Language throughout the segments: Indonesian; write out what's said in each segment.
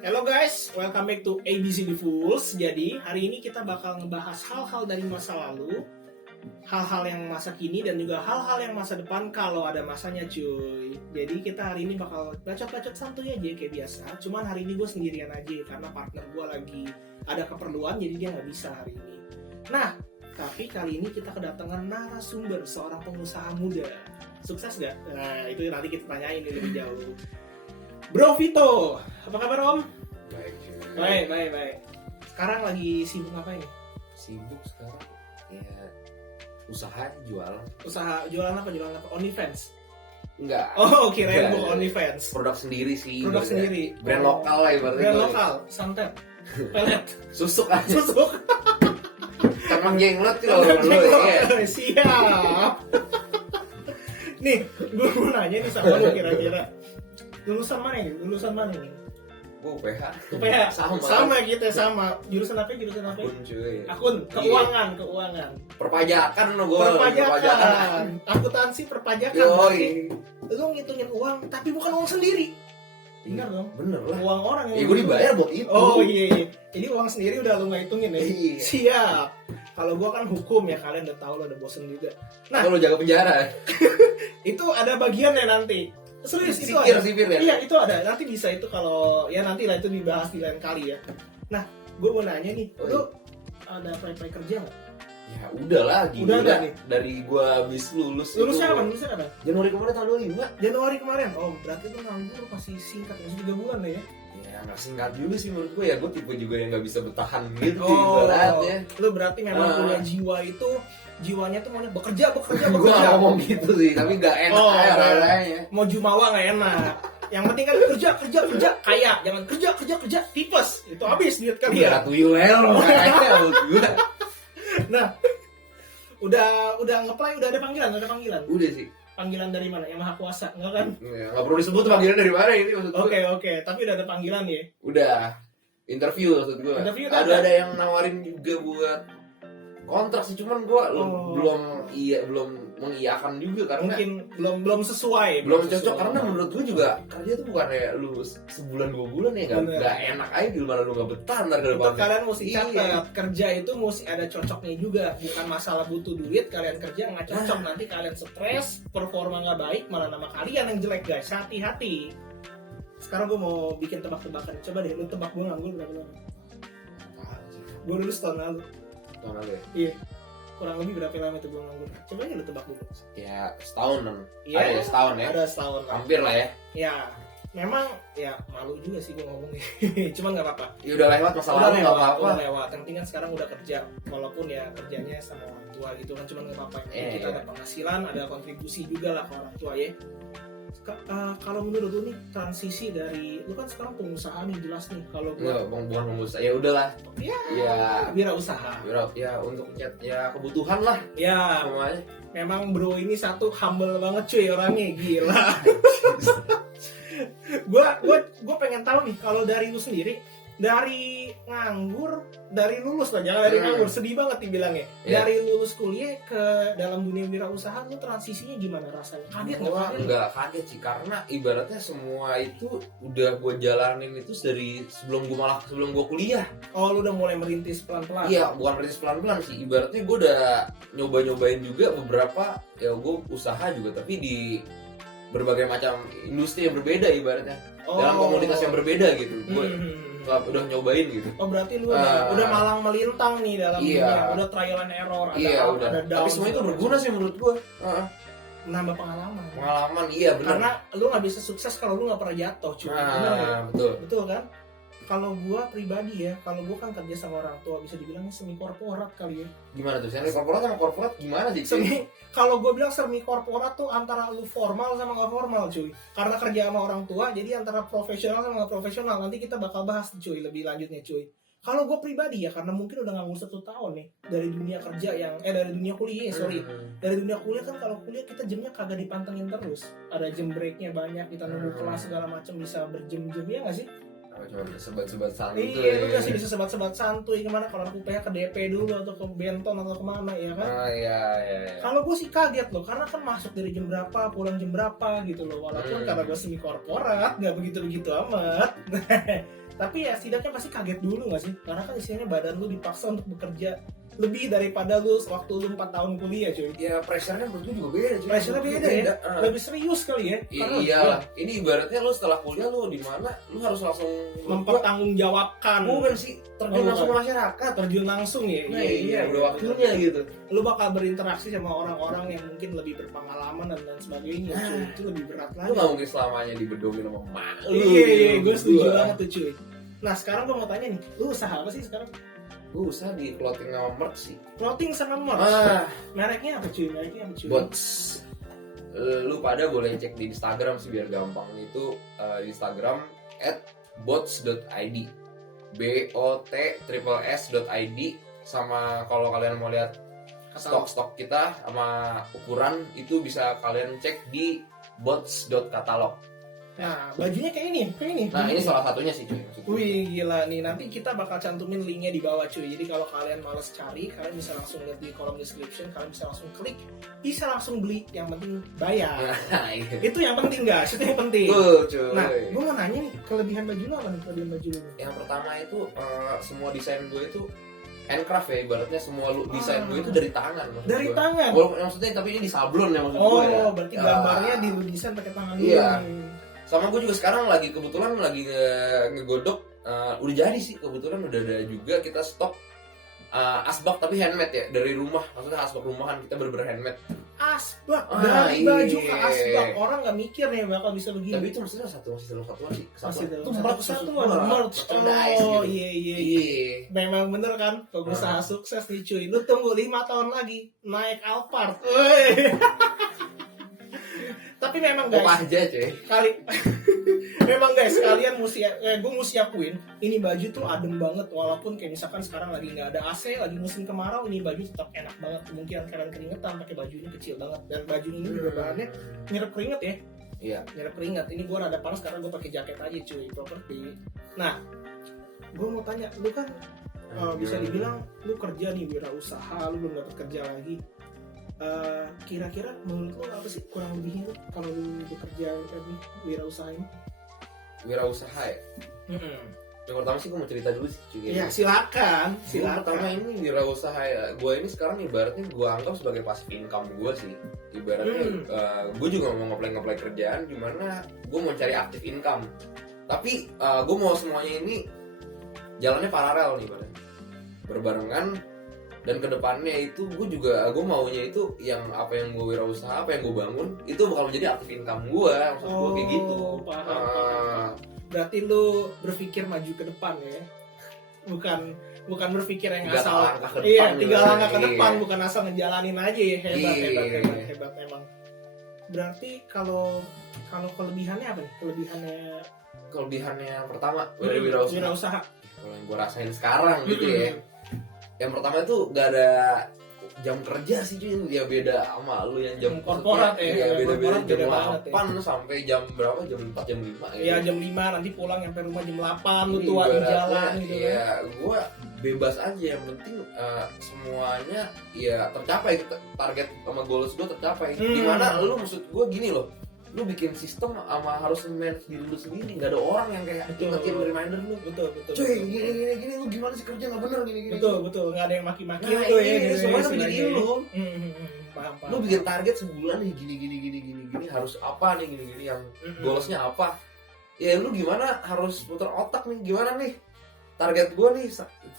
Hello guys, welcome back to ABCD Fools. Jadi hari ini kita bakal ngebahas hal-hal dari masa lalu, hal-hal yang masa kini, dan juga hal-hal yang masa depan kalau ada masanya cuy. Jadi kita hari ini bakal bacot-bacot santuy aja kayak biasa. Cuman hari ini gue sendirian aja karena partner gue lagi ada keperluan, jadi dia nggak bisa hari ini. Nah, tapi kali ini kita kedatangan narasumber, seorang pengusaha muda. Sukses gak? Nah, itu nanti kita tanyain lebih jauh. Bro Vito, apa kabar Om? Baik. Baik. Sekarang lagi sibuk ngapain nih? Sibuk sekarang ya usaha jualan. Usaha jualan apa? OnlyFans? Enggak. Oh, kirain Enggak. bukan OnlyFans. Produk sendiri sih. Produk ibaratnya. sendiri. Brand lokal lah ibaratnya. Brand lokal, santet, pelet, Susuk aja. susuk. Karena jenglot sih kalau dulu ya. Siap. Nih, gue mau nanya nih sama lu kira-kira. Lulusan mana nih? Gua PH. UPH. Sama. Sama gitu, sama. Jurusan apa? Akun cuy. Akun, keuangan. Perpajakan lo gua. Perpajakan. Akuntansi perpajakan. Yoi. Lu ngitungin uang tapi bukan uang sendiri. Bener dong? Bener lah. Uang orang Ya gua dibayar buat itu. Oh iya. Jadi uang sendiri udah lu nggak hitungin ya? Iya. Siap. Kalau gua kan hukum ya, kalian udah tahu lo udah bosen juga. Nah, Kalau jaga penjara. itu ada bagiannya nanti. Serius itu Sipir ada. ya. Iya itu ada. Nanti bisa itu kalau ya nanti lah itu dibahas di lain kali ya. Nah, gua mau nanya nih, lu ada apply kerja nggak? Ya udah lah, Udah ada nih. Dari gua habis lulus. Lulusnya itu apa? Lulusnya apa? Januari kemarin tahun 25. Januari kemarin. Oh, berarti tuh nganggur masih singkat, masih 3 bulan ya? Ya nggak singkat juga sih menurut gue ya, gue tipe juga yang nggak bisa bertahan gitu Oh, ibaratnya. lu berarti memang punya jiwanya tuh mau bekerja. Gue nggak ngomong gitu sih, tapi nggak enak Oh, aja rasanya. Mau jumawa nggak enak. Yang penting kan kerja kaya, jangan kerja tipes. Itu habis duit Iya, kalian. Ratu Yuel makanya menurut gue. Nah, udah nge-apply, udah ada panggilan. Udah sih, Panggilan dari mana? Yang Maha Kuasa, enggak kan? ya, nggak perlu disebut panggilan dari mana ini maksud gue. Oke, tapi udah ada panggilan ya. Udah interview maksud gue. Interview udah ada. Ada yang nawarin juga buat kontrak sih, cuman gue belum mengiyakan juga karena Mungkin belum sesuai. belum cocok karena menurut gue juga kerja tuh bukan kayak lu sebulan 2 bulan ya Bener. nggak enak aja gimana lu nggak betah ntar ke Untuk depannya. kalian mesti Iya. catat, kerja itu mesti ada cocoknya juga. Bukan masalah butuh duit, kalian kerja nggak cocok, nanti kalian stres, performa nggak baik, malah nama kalian yang jelek guys. Hati-hati. Sekarang gue mau bikin tebak-tebakan. Coba deh, lu tebak gue nganggur berapa lama? Gue dulu setahun lalu. Tahun lalu ya? Iya. Kurang lebih berapa lama itu gue nganggur? Coba aja lu tebak dulu. Ya setahun kan? Iya. Ada ya setahun ya? Ada setahun lah. Hampir lah ya. Ya, memang ya malu juga sih gue ngomongnya. Cuman nggak apa-apa. Ya udah lewat masa Udah lalu nggak apa-apa. udah lewat. Yang penting kan sekarang udah kerja, walaupun ya kerjanya sama orang tua gitu kan, cuman nggak apa-apa. Yang penting kita ada penghasilan, ada kontribusi juga lah ke orang tua ya. Kalau menurut lu nih transisi dari lu kan sekarang pengusaha nih jelas nih. Kalau Enggak, gua bukan pengusaha. Ya udahlah. ya Ya, wirausaha. ya untuk ya kebutuhan lah Ya, semuanya. memang bro ini satu humble banget cuy orangnya, gila. Gua pengen tahu nih kalau dari lu sendiri, dari nganggur, dari lulus lah, jangan dari nganggur, sedih banget dibilangnya. Iya. Dari lulus kuliah ke dalam dunia wirausaha, lu transisinya gimana rasanya? Kaget nggak? Gua nggak kaget sih karena ibaratnya semua itu udah gue jalanin itu dari sebelum gue kuliah. Oh, lu udah mulai merintis pelan-pelan. Iya, bukan merintis pelan-pelan sih. Ibaratnya gue udah nyobain juga beberapa ya gue usaha juga tapi di berbagai macam industri yang berbeda ibaratnya. Dalam komunitas yang berbeda gitu. Gue udah nyobain gitu. Oh, berarti lu udah malang melintang nih dalam dunia, udah trial and error, ada down. Tapi semua itu berguna sih menurut gue. Nambah pengalaman. Iya benar. Karena lu nggak bisa sukses kalau lu nggak pernah jatuh, cuy. Bener nggak? Betul kan? Kalau gua pribadi ya, kalau gua kan kerja sama orang tua, bisa dibilangnya semi korporat kali ya. Gimana tuh? Semi korporat sama korporat gimana sih? Kalau gua bilang semi korporat tuh antara lu formal sama nggak formal, cuy. Karena kerja sama orang tua, jadi antara profesional sama nggak profesional. Nanti kita bakal bahas, cuy, lebih lanjutnya, cuy. Kalau gue pribadi ya, karena mungkin udah nganggur 1 tahun nih dari dunia kerja dari dunia kuliah, dari dunia kuliah kan, kalau kuliah kita jamnya kagak dipantengin terus, ada jam breaknya banyak, kita nunggu kelas segala macam bisa berjam-jam, ya nggak sih? Cuma sebat-sebat santuy. Iya, lu masih bisa sebat-sebat santuy kemana, kalau aku PH ke DP dulu atau ke Benton atau kemana ya kan? Iya. Kalau gue sih kaget loh, karena kan masuk dari jam berapa, pulang jam berapa gitu loh, walaupun karena gue semi korporat nggak begitu amat. Tapi ya setidaknya pasti kaget dulu nggak sih? Karena kan istilahnya badan lu dipaksa untuk bekerja lebih daripada lu waktu lu 4 tahun kuliah cuy. Ya pressure-nya menurut gue juga beda cuy. Pressure-nya beda ya? Lebih serius kali ya? Iyalah, ini ibaratnya lu setelah kuliah lu di mana lu harus langsung mempertanggungjawabkan. Bukan sih, terjun langsung ke masyarakat. Terjun langsung ya? Nah, iya, udah waktunya gitu. Lu bakal berinteraksi sama orang-orang yang mungkin lebih berpengalaman dan sebagainya cuy. Itu lebih berat lagi. Lu gak mungkin selamanya dibedongin sama emak lu. Iya, gue setuju banget tuh cuy. Nah sekarang gue mau tanya nih, lu usaha apa sih sekarang? Gue usaha di clothing sama merch sih. Clothing sama merch? Mereknya apa cuy? Bots. Lu pada boleh cek di Instagram sih biar gampang. Itu di Instagram @bots.id BOTSS.id. Sama kalau kalian mau lihat stok-stok kita sama ukuran itu bisa kalian cek di bots.catalog. Nah, bajunya kayak ini. Nah, ini salah satunya sih cuy. Wih, gila nih. Nanti kita bakal cantumin linknya di bawah cuy. Jadi kalau kalian males cari, kalian bisa langsung lihat di kolom description. Kalian bisa langsung klik, bisa langsung beli. Yang penting bayar. Nah, iya. Itu yang penting guys, itu yang penting. Cuy. Nah, gue mau nanya nih, kelebihan baju lo apa nih? Kelebihan baju lo? Yang pertama itu semua desain gue itu handcraft ya, ibaratnya semua desain gue itu dari tangan. Dari tangan? Walaupun maksudnya tapi ini di sablon ya maksud gue ya. Oh, berarti gambarnya di desain pakai tangan dulu. Iya. Sama gue juga sekarang kebetulan lagi ngegodok, udah jadi sih kebetulan udah ada juga kita stok asbak tapi handmade ya, dari rumah, maksudnya asbak rumahan kita bener-bener handmade. Asbak dari baju ke asbak, orang nggak mikir nih bakal bisa begini. Tapi itu maksudnya masih dalam satuan sih. Itu merch. Oh iya. Memang bener kan, pengusaha sukses nih cuy. Lu tunggu 5 tahun lagi naik Alphard. Tapi memang guys, aja cuy. Memang guys, kalian gue mesti akuin, ini baju tuh adem banget walaupun kayak misalkan sekarang lagi nggak ada AC, lagi musim kemarau, ini baju tetap enak banget. Kemungkinan kalian keringetan pakai baju ini kecil banget, dan baju ini juga bahannya nyerap keringet ya. Iya. Nyerap keringet. Ini gue rada panas karena gue pakai jaket aja cuy, properti. Nah, gue mau tanya, lu kan bisa dibilang lu kerja nih wirausaha, lu belum dapat kerja lagi. Kira-kira menurut lo apa sih kurang lebihnya tuh kalau lu bekerja tadi wirausaha ini? Wirausaha ya? Yang pertama sih gue mau cerita dulu sih cuy. Iya silakan. Yang pertama ini wirausaha ya, gue ini sekarang ibaratnya gue anggap sebagai passive income gue sih. Ibaratnya gue juga mau ngeplay kerjaan dimana gue mau cari active income. Tapi gue mau semuanya ini jalannya paralel nih ibaratnya, berbarengan. Dan kedepannya itu gue maunya itu yang apa yang gue wirausaha, apa yang gue bangun itu bakal menjadi active income gue, maksud gue kayak gitu. Paham. Berarti lu berpikir maju ke depan ya, bukan berpikir yang asal. Iya, 3 langkah ke depan, bukan asal ngejalanin aja ya. Hebat memang. Berarti kalau kelebihannya apa nih? Kelebihannya yang pertama dari wirausaha. Kalau yang gue rasain sekarang gitu ya. Yang pertama itu gak ada jam kerja sih cuy, ya beda sama lu yang jam korporat ya. Beda-beda jam 8 sampai jam berapa, jam 4, jam 5 ya. Jam 5 nanti pulang nyampe rumah jam 8, lu tua di jalan gitu kan. Ya gue bebas aja, yang penting semuanya ya tercapai, target sama goals gue tercapai. Dimana lu maksud gue gini loh, lu bikin sistem sama harus manage diri lu sendiri, nggak ada orang yang kayak ingetin reminder lu. Betul. Cuy, gini lu gimana sih kerja nggak bener gini. Betul, nggak ada yang maki-maki nah, lu ya. Semuanya sama diri lu. Paham. Lu bikin target sebulan nih gini harus apa nih gini yang goalsnya apa. Ya lu gimana harus putar otak nih, gimana nih target gue nih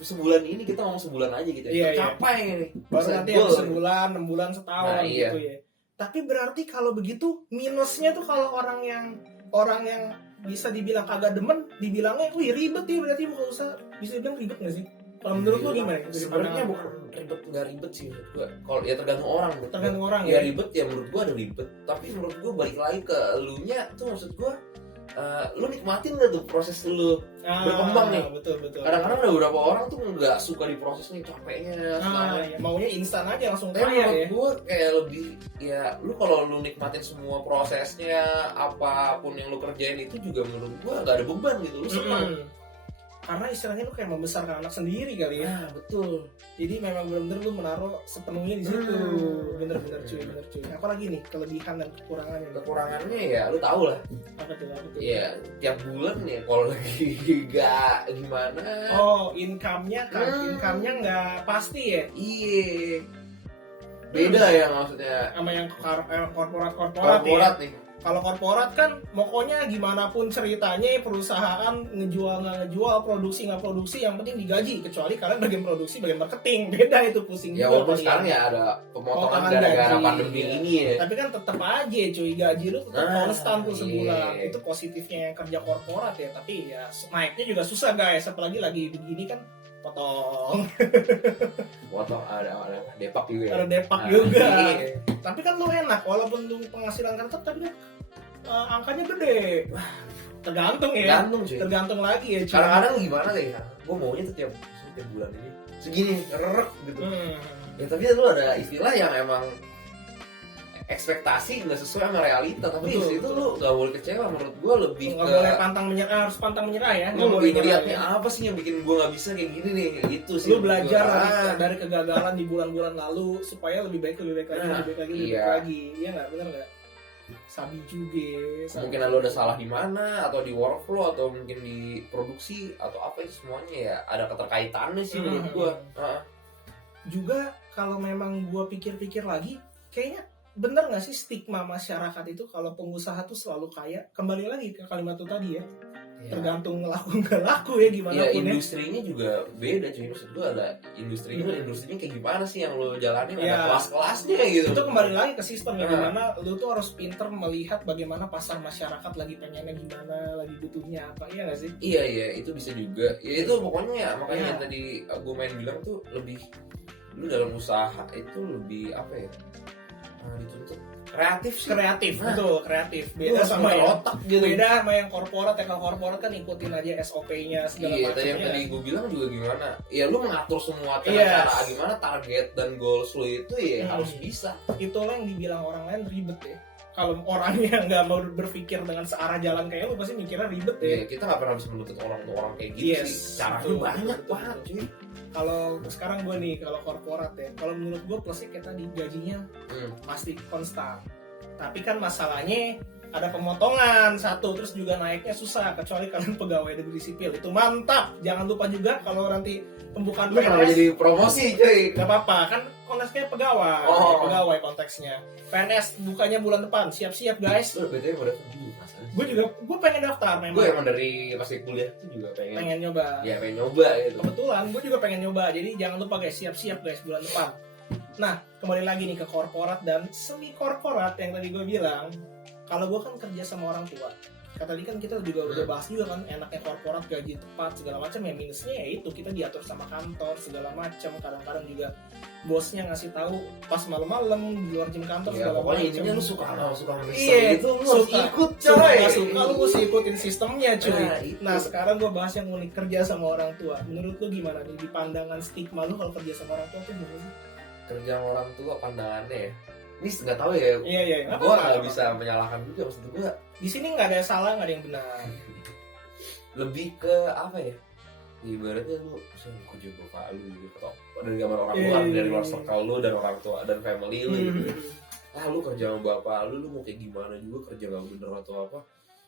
sebulan ini, kita ngomong sebulan aja gitu ya. Tercapai nih. Baru nanti yang sebulan, 6 bulan, setahun gitu ya. Tapi berarti kalau begitu minusnya tuh kalau orang yang bisa dibilang kagak demen, dibilangnya, wih ribet ya, berarti bukan usaha, bisa dibilang ribet nggak sih? Kalau menurut lo gimana? Sebenarnya bukan nggak ribet sih menurut gue. Kalau ya tergantung orang. Tergantung orang ya. Ribet ya menurut gue ada ribet. Tapi menurut gue balik lagi ke elunya tuh, maksud gue lu nikmatin gak tuh proses lu berkembang nih. Betul. Kadang-kadang ada beberapa orang tuh nggak suka di prosesnya, capeknya. Ya, maunya instan aja langsung kaya ya. Menurut gue kayak lebih ya, lu kalau lu nikmatin semua prosesnya, apapun yang lu kerjain itu juga menurut gue nggak ada beban gitu, lu senang. karena istilahnya lu kayak membesarkan anak sendiri kali ya. Betul. Jadi memang benar-benar lu menaruh sepenuhnya di situ. Bener-bener cuy. Apalagi nih kelebihan dan kekurangannya? Kekurangannya ya lu tahu lah. Apa tuh? Iya, tiap bulan ya kalau lagi gak gimana. Oh, income-nya nggak pasti ya? Iya. Beda ya maksudnya. Sama yang korporat Korporat ya. nih. Kalau korporat kan pokoknya gimana pun ceritanya perusahaan ngejual nggak ngejual, produksi nggak produksi, yang penting digaji. Kecuali kalian bagian produksi, bagian marketing, beda itu pusing Ya juga. walaupun sekarang ya ada pemotongan gara-gara gaji. pandemi ini ya. Tapi kan tetap aja cuy, gaji lu tetap konstan tuh sebulan. Iya. Itu positifnya yang kerja korporat ya. Tapi ya naiknya juga susah guys, apalagi lagi begini kan potong. Potong ada depak juga ya. Ada depak juga. Iya. Tapi kan lu enak, walaupun lu penghasilan kan tetap, tapi kan angkanya gede. Tergantung ya. Tergantung lagi ya. Cuy. Kadang-kadang gimana deh ya? Gue maunya tuh tiap bulan ini segini rek gitu. Ya tapi lu ada istilah yang emang ekspektasi nggak sesuai sama realita, tapi itu lu nggak boleh kecewa. Menurut gue lebih nggak boleh harus pantang menyerah ya. Lu lebih ngeliatnya apa sih yang bikin gue nggak bisa kayak gini nih, kayak gitu sih. Lu belajar dari kegagalan di bulan-bulan lalu supaya lebih baik lagi. Iya nggak, benar nggak? Sabi juga. Mungkin lu ada salah di mana, atau di workflow, atau mungkin di produksi, atau apa, itu semuanya ya ada keterkaitannya sih menurut gue. Juga kalau memang gue pikir-pikir lagi, kayaknya bener nggak sih stigma masyarakat itu kalau pengusaha tuh selalu kaya? Kembali lagi ke kalimat itu tadi ya. Tergantung laku nggak laku ya gimana ya, pun ya. Industrinya juga beda cuy. Maksud gue ada industrinya kayak gimana sih yang lo jalanin, ada kelas-kelasnya gitu. Itu kembali lagi ke sistem ya, dimana lo tuh harus pinter melihat bagaimana pasar masyarakat lagi pengennya gimana, lagi butuhnya apa, iya nggak sih? Iya itu bisa juga. Ya itu pokoknya ya, makanya yang tadi gue main bilang tuh lebih, lu dalam usaha itu lebih apa ya, dituntut kreatif, betul, kreatif. Beda sama yang otak gitu. Beda sama yang korporat ya. Kalau korporat kan ikutin aja SOP-nya segala macam. Tadi yang tadi gue bilang juga gimana? Ya lu mengatur semua cara gimana target dan goals lu itu ya harus bisa. Itulah yang dibilang orang lain ribet ya. Kalau orangnya nggak mau berpikir dengan searah jalan kayak lu, pasti mikirnya ribet ya. Iya, kita nggak pernah bisa menuntut orang kayak gitu sih. Caranya banyak banget cuy. Kalau sekarang gue nih, kalau korporat ya, kalau menurut gue plusnya kayak tadi, gajinya pasti konstan. Tapi kan masalahnya ada pemotongan satu, terus juga naiknya susah, kecuali kalian pegawai negeri sipil. Itu mantap. Jangan lupa juga kalau nanti pembukaan PNS. Lu jadi promosi cuy. Gak apa-apa, kan konteksnya pegawai. Pegawai konteksnya. PNS bukanya bulan depan, siap-siap guys. Betul, udah dulu. Gue pengen daftar memang. Gue emang dari pas kuliah tuh juga pengen nyoba. Ya pengen nyoba gitu. Kebetulan gue juga pengen nyoba. Jadi jangan lupa guys, siap-siap guys bulan depan. Nah, kembali lagi nih ke korporat dan semi korporat yang tadi gue bilang. Kalau gue kan kerja sama orang tua. Tadi kan kita juga udah bahas juga kan, enaknya korporat gaji tepat segala macam, ya minusnya ya itu kita diatur sama kantor segala macam. Kadang-kadang juga bosnya ngasih tahu pas malam-malam di luar jam kantor segala macam. Pokoknya intinya lu suka itu lu harus ikut coy. Suka lu mesti ikutin sistemnya cuy. Nah sekarang gue bahas yang unik, kerja sama orang tua. Menurut lu gimana nih di pandangan stigma lu kalau kerja sama orang tua tuh gimana sih? Kerja sama orang tua pandangannya ya, ini nggak tahu ya. Iya. Gue nggak bisa menyalahkan juga, maksud gue. Di sini nggak ada yang salah, nggak ada yang benar. Lebih ke apa ya? Ibaratnya lu bisa kerja bapak lu gitu, dari gambar orang luar, dari luar circle lu dan orang tua dan family lu. Gitu. Lu kerja sama bapak lu mau kayak gimana juga, kerja nggak bener atau apa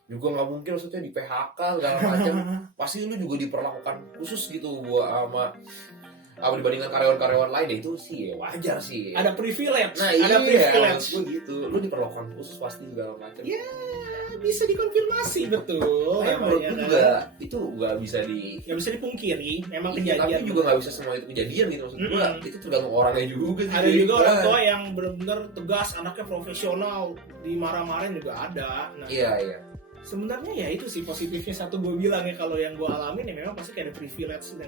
juga nggak mungkin, maksudnya di PHK segala macam. Pasti lu juga diperlakukan khusus gitu buat sama apa dibandingkan karyawan-karyawan lain, itu sih ya wajar sih. Ada privilege. Nah, ada privilege. Gue gitu. Lu diperlakukan khusus pasti segala macam. Ya, bisa dikonfirmasi betul. Menurut gue juga itu nggak bisa dipungkiri. Memang kejadian. Tapi juga nggak bisa semua itu kejadian gitu, maksud gue. Itu tergantung orangnya juga. Ada juga orang tua yang benar-benar tegas, anaknya profesional, dimarah-marahin juga ada. Nah, iya. Sebenarnya ya itu sih positifnya, satu gue bilang ya, kalau yang gue alamin ya memang pasti kayak ada privilege dan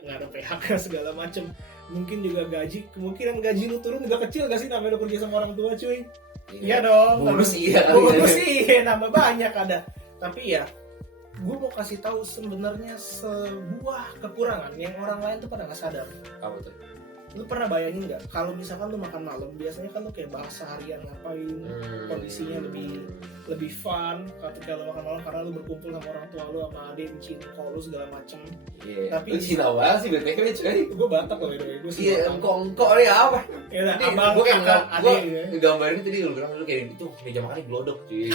nggak ada PHK segala macem. Mungkin juga kemungkinan gaji lu turun juga kecil gak sih namanya lu kerja sama orang tua cuy? Iya dong. Bonus nambah banyak ada. Tapi ya gue mau kasih tahu sebenarnya sebuah kekurangan yang orang lain tuh pada nggak sadar. Apa tuh? Lu pernah bayangin nggak kalau misalkan lu makan malam, biasanya kan lu kayak bahas seharian ngapain, kondisinya lebih lebih fun ketika lo makan malam karena lo berkumpul sama orang tua lo, sama adik, cinko lo segala macem. Iya. Tapi Lu Cina banget sih BTW cuy. gue Batak loh, gue sih Iya, Batak. engkong nih apa? Ya udah, Nih, abang, gue kayak kakak, adik gitu ya. ngegambarin tadi lu bilang lu kayak gitu, meja makannya glodok cuy.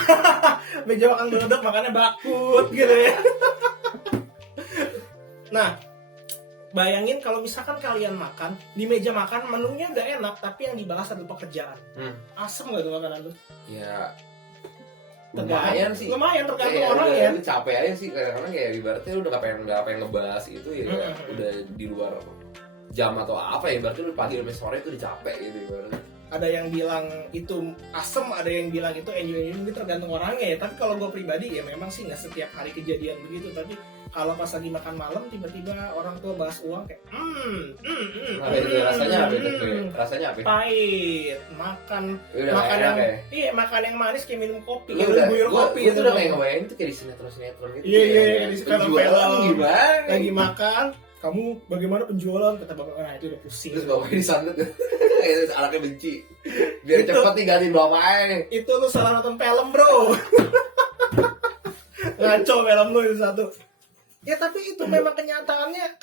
Meja makan gelodok makannya bakut gitu ya. Nah, bayangin kalau misalkan kalian makan di meja makan, menunya udah enak tapi yang dibahas adalah pekerjaan. Asem gak tuh makanan lu? Ya Lumayan sih. Lumayan tergantung Kayak orang udah, ya. lu capek aja sih kadang-kadang, kayak ibaratnya lu udah gak pengen ngebahas itu ya. Udah di luar jam atau apa ya, berarti lu pagi sampai sore itu udah capek gitu ibaratnya. Ada yang bilang itu asem, ada yang bilang itu enjoy, mungkin tergantung orangnya ya. Tapi kalau gue pribadi ya memang sih nggak setiap hari kejadian begitu. Tapi kalau pas lagi makan malam tiba-tiba orang tua bahas uang kayak Nah, itu rasanya apa itu? Rasanya apa? pahit, makan Udah makan enak yang ya. iya, makan yang manis kayak minum kopi, Lu kayak udah, buyur kopi itu gitu. udah kayak ngebayangin tuh kayak di sinetron gitu. Iya, di Penjualan film-film. gimana? Lagi makan, kamu bagaimana penjualan, kata bapak, nah itu udah pusing. Terus bapaknya disantet. Itu anaknya benci. Biar Itu. cepet nih ganti bapaknya. Itu lu salah nonton film, bro. Ngaco film lu itu satu. Ya tapi itu memang kenyataannya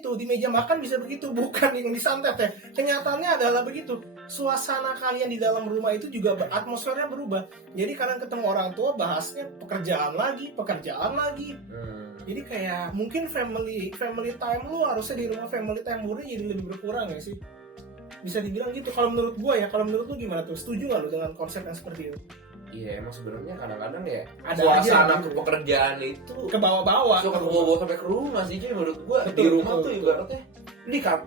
itu di meja makan bisa begitu, bukan yang disantet ya. Kenyataannya adalah begitu. Suasana kalian di dalam rumah itu juga atmosfernya berubah. Jadi kalian ketemu orang tua bahasnya pekerjaan lagi. Jadi kayak mungkin family time lu harusnya di rumah, family time lu jadi lebih berkurang ya sih. Bisa dibilang gitu kalau menurut gua ya. Kalau menurut lu gimana tuh? Setuju gak lu dengan konsep yang seperti itu? Iya, emang sebenarnya kadang-kadang ya Ada suasana aja, pekerjaan itu ke bawah-bawah. suka kebawa sampai ke rumah sih cuy, menurut gua. Betul, Di rumah betul, tuh betul. ibaratnya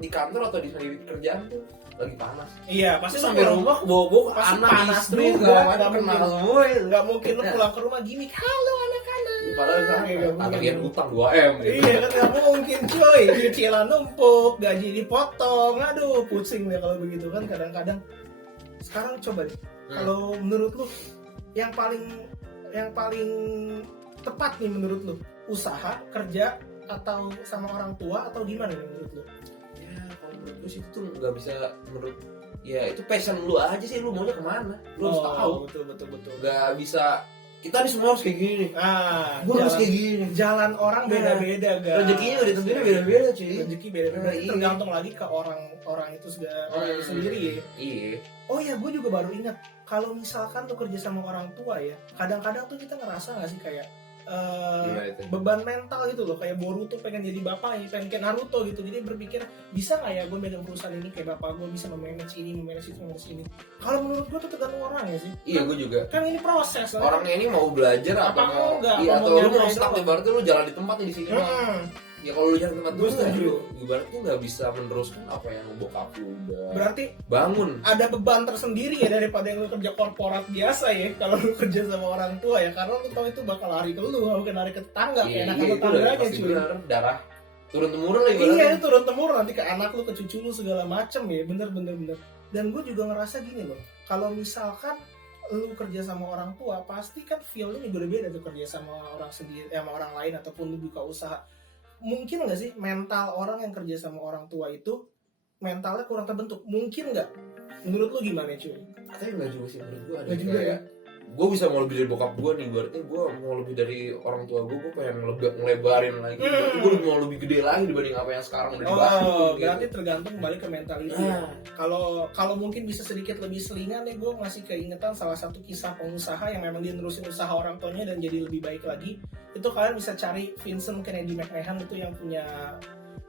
di kantor atau di kerjaan tuh lagi panas. Iya, pasti Sampai rumah kebawa pasti anak panas istri juga, segala nggak macam mungkin. kena semua itu. Nggak mungkin lu pulang ke rumah gini, halo anak-anak. Padahal kan Nggak mungkin. tagihan utang 2M gitu. Iya kan nggak mungkin coy, cicilan numpuk, gaji dipotong, aduh pusing deh kalau begitu kan kadang-kadang. Sekarang coba deh, kalau menurut lu yang paling tepat nih menurut lu, usaha, kerja, atau sama orang tua atau gimana nih menurut lu? Ya kalau menurut gue sih itu tuh nggak bisa, menurut ya itu passion lu aja sih, lu maunya kemana, lu harus tahu. Betul. Nggak bisa kita nih semua harus kayak gini nih. Gue harus kayak gini. Jalan orang beda-beda, guys. Rezekinya udah tentunya beda-beda cuy. Rezeki beda-beda. Iya. Tergantung lagi ke orang itu orang itu sendiri ya. Iya. Oh ya, gue juga baru ingat kalau misalkan tuh kerja sama orang tua ya, kadang-kadang tuh kita ngerasa nggak sih kayak beban mental gitu loh, kayak Boruto pengen jadi bapaknya, pengen kayak Naruto gitu, jadi berpikir bisa nggak ya gue megang perusahaan ini kayak bapak gue, bisa memanage ini, memanage itu, memanage ini. Kalau menurut gue tuh tergantung orang ya sih. Iya, gue juga. Kan ini proses. Orangnya ini mau belajar Apa atau mau enggak, iya, apa atau mau lu mau nyantai stuck doang. nih, berarti lu jalan di tempat nih di sini. Ya kalau lu jalan di tempat Gue setuju. ibaratnya tuh nggak bisa meneruskan apa yang bokap lu udah Berarti bangun. ada beban tersendiri ya daripada yang lu kerja korporat biasa ya, kalau lu kerja sama orang tua ya, karena lu tahu itu bakal lari ke lu, bukan lari ke tetangga, kayak anak itu udah tetangganya pasti cuy. benar, darah turun temurun lah ibaratnya. Iya, itu turun temurun nanti ke anak lu, ke cucu lu segala macem ya, bener. Dan gue juga ngerasa gini loh, kalau misalkan lu kerja sama orang tua, pasti kan feel-nya juga beda tuh kerja sama orang sendiri, sama orang lain ataupun lu buka usaha. Mungkin nggak sih mental orang yang kerja sama orang tua itu mentalnya kurang terbentuk? Mungkin nggak? Menurut lu gimana cuy? Tapi nggak juga sih menurut gue. Nggak juga ya? Gue bisa mau lebih dari bokap gue nih, berarti gue mau lebih dari orang tua gue pengen ngelebarin lagi. Berarti gue mau lebih gede lagi dibanding apa yang sekarang udah dibangun. Berarti tergantung kembali ke mentality. Kalau mungkin bisa sedikit lebih selingan nih, gue masih keingetan salah satu kisah pengusaha yang memang dia nerusin usaha orang tuanya dan jadi lebih baik lagi. Itu kalian bisa cari Vincent Kennedy McMahon, itu yang punya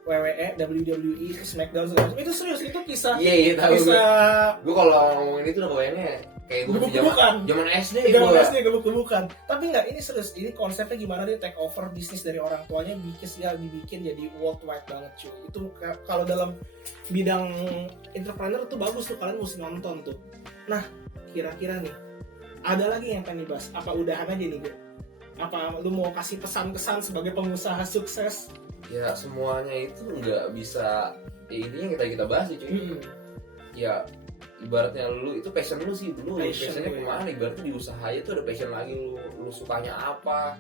WWE, SmackDown segala macam. Itu serius, itu kisah. Iya, tahu gue. Kisah Gue kalau ngomongin itu udah kebayangnya kayak gue gebuk-gebukan. zaman SD Jangan gue. SD gebuk-gebukan. Tapi enggak, ini serius. Ini konsepnya gimana dia take over bisnis dari orang tuanya, dibikin jadi worldwide banget cuy. Itu kalau dalam bidang entrepreneur tuh bagus tuh, kalian mesti nonton tuh. Nah, kira-kira nih ada lagi yang pengen dibahas? Apa udahan aja nih gue? Apa lu mau kasih pesan-kesan sebagai pengusaha sukses? Ya semuanya itu nggak bisa, ya intinya kita bahas sih cuy. Ya ibaratnya lu itu passion lu sih dulu, passionnya kemana, ibaratnya di usaha itu ada passion lagi, lu sukanya apa,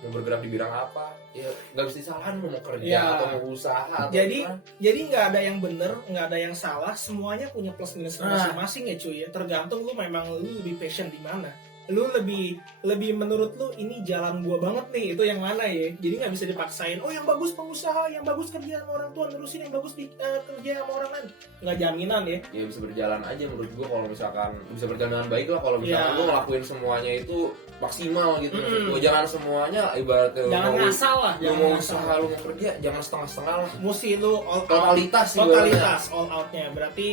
mau bergerak di bidang apa, ya nggak bisa disalahin lu mau kerja atau mau usaha atau jadi nggak ada yang bener, nggak ada yang salah, semuanya punya plus minus masing-masing ya cuy ya, tergantung lu memang lu lebih passion di mana. lu lebih menurut lu ini jalan gua banget nih, itu yang mana ya? Jadi nggak bisa dipaksain. Oh yang bagus pengusaha, yang bagus kerja sama orang tua nerusin, yang bagus kerja sama orang lain. Nggak jaminan ya. Ya bisa berjalan aja menurut gua kalau misalkan bisa berjalan dengan baik lah kalau misalkan Ya. lu ngelakuin semuanya itu maksimal gitu. Maksud gua jangan semuanya ibaratnya lu Jangan mau, ngasal lah, lu jangan mau ngasal. usaha, lu mau kerja, jangan setengah-setengah lah. Mesti lu all out. Totalitas ibaratnya. Totalitas all outnya. Berarti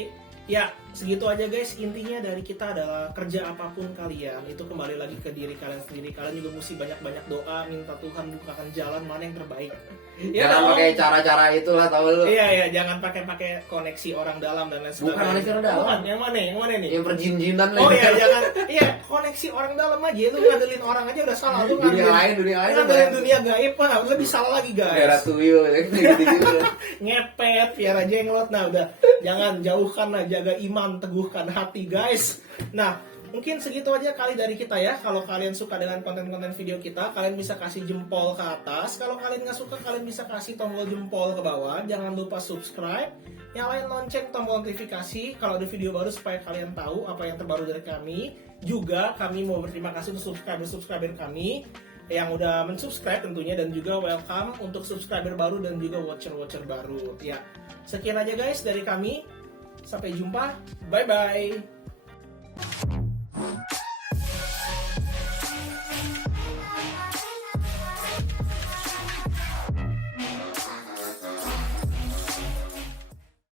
ya segitu aja guys, intinya dari kita adalah kerja apapun kalian itu kembali lagi ke diri kalian sendiri. Kalian juga mesti banyak-banyak doa, minta Tuhan bukakan jalan mana yang terbaik. Jangan dong? pakai cara-cara itulah, tahu lu. Iya, jangan pakai koneksi orang dalam dan lain sebagainya. Bukan koneksi orang dalam. Bukan, yang mana nih? Yang perjin-jinan Oh lah. iya, jangan. Iya, koneksi orang dalam aja. Lu ngandelin orang aja udah salah. Lu dunia lain. ngandelin dunia gaib mah lebih salah lagi Daerah guys. tuyul gitu-gitu. Ngepet, piara jenglot. Nah udah, jangan jauhkan lah, jaga iman, teguhkan hati guys. Nah, mungkin segitu aja kali dari kita ya. Kalau kalian suka dengan konten-konten video kita, kalian bisa kasih jempol ke atas. Kalau kalian nggak suka, kalian bisa kasih tombol jempol ke bawah. Jangan lupa subscribe. Nyalain lonceng, tombol notifikasi kalau ada video baru supaya kalian tahu apa yang terbaru dari kami. Juga kami mau berterima kasih untuk subscriber kami yang udah mensubscribe tentunya, dan juga welcome untuk subscriber baru dan juga watcher baru. Ya, sekian aja guys dari kami. Sampai jumpa. Bye bye.